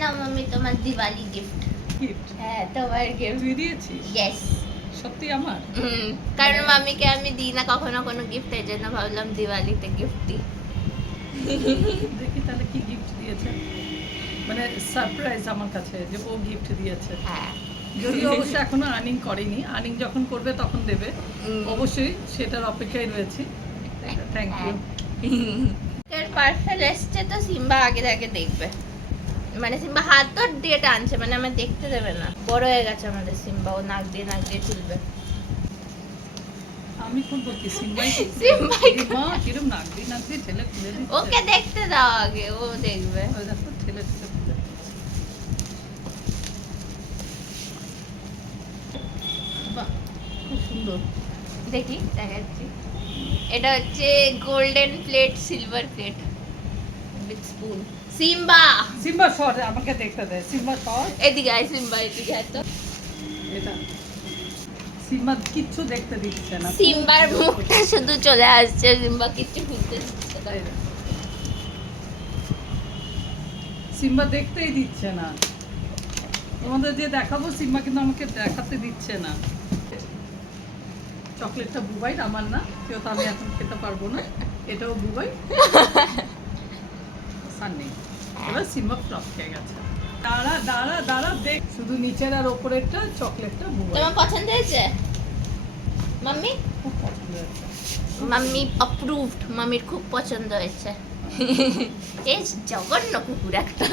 না মাম্মি তোমার Diwali gift. Gift? হ্যাঁ তোমার গিফট। তুই দিয়েছিস? ইয়েস। সত্যি আমার? কারণ মাম্মিকে আমি দিই না কখনো কোনো গিফট, এই জন্য ভাবলাম দিওয়ালিতে গিফট দিই। দেখি তাহলে কি গিফট দিয়েছে, মানে সারপ্রাইজ আমার কাছে যে ও গিফট দিয়েছে। হ্যাঁ যদি অবশ্য এখনো আর্নিং করেনি, আর্নিং যখন করবে তখন দেবে অবশ্যই, সেটার অপেক্ষায় রয়েছি। Thank you. এর পার্সেল এসছে তো সিম্বা আগে আগে দেখবে, মানে সিম্বা হাত তো দিয়ে টানছে, মানে আমার দেখতে দেবে না। বড় হয়ে গেছে আমাদের সিম্বা, ও নাক দিয়ে তুলবে। আমি কোন বলছি সিম্বাই? সিম্বাই মা কিরম নাক দিয়ে ঠেলে খুলে দিচ্ছে। ওকে দেখতে দাও আগে, ও দেখবে। ওই দেখো ঠেলে ঠেলে খুলে। বাহ খুব সুন্দর। দেখি দেখাচ্ছি। এটা হচ্ছে golden plate, silver plate with spoon. Simba Simba shot আমাকে দেখতে দে। সিম্বা শট এদিকে আয়, সিম্বা এদিকে আয় তো। এটা সিম্বা কিচ্ছু দেখতে দিচ্ছে না। সিম্বার মুখটা শুধু চলে আসছে, সিম্বা কিচ্ছু খুলতে দিচ্ছে না। তাই না? সিম্বা দেখতেই দিচ্ছে না। তোমাদের যে দেখাবো সিম্বা কিন্তু আমাকে দেখাতে দিচ্ছে না। চকলেটটা বুবাই আমার না, কেউ তো আমি এখন খেতে পারবো না। এটাও বুবাই। সান্নি এবার সিম্বা ফ্লপ খেয়ে গেছে। দাঁড়া দাঁড়া দাঁড়া দেখ, শুধু নিচের আর ওপরেরটা চকলেটটা বুবাই। তোমার পছন্দ হয়েছে মাম্মি? খুব পছন্দ হয়েছে। মাম্মি অ্যাপ্রুভড, মাম্মির খুব পছন্দ হয়েছে। এই জঘন্য কুকুর একটা।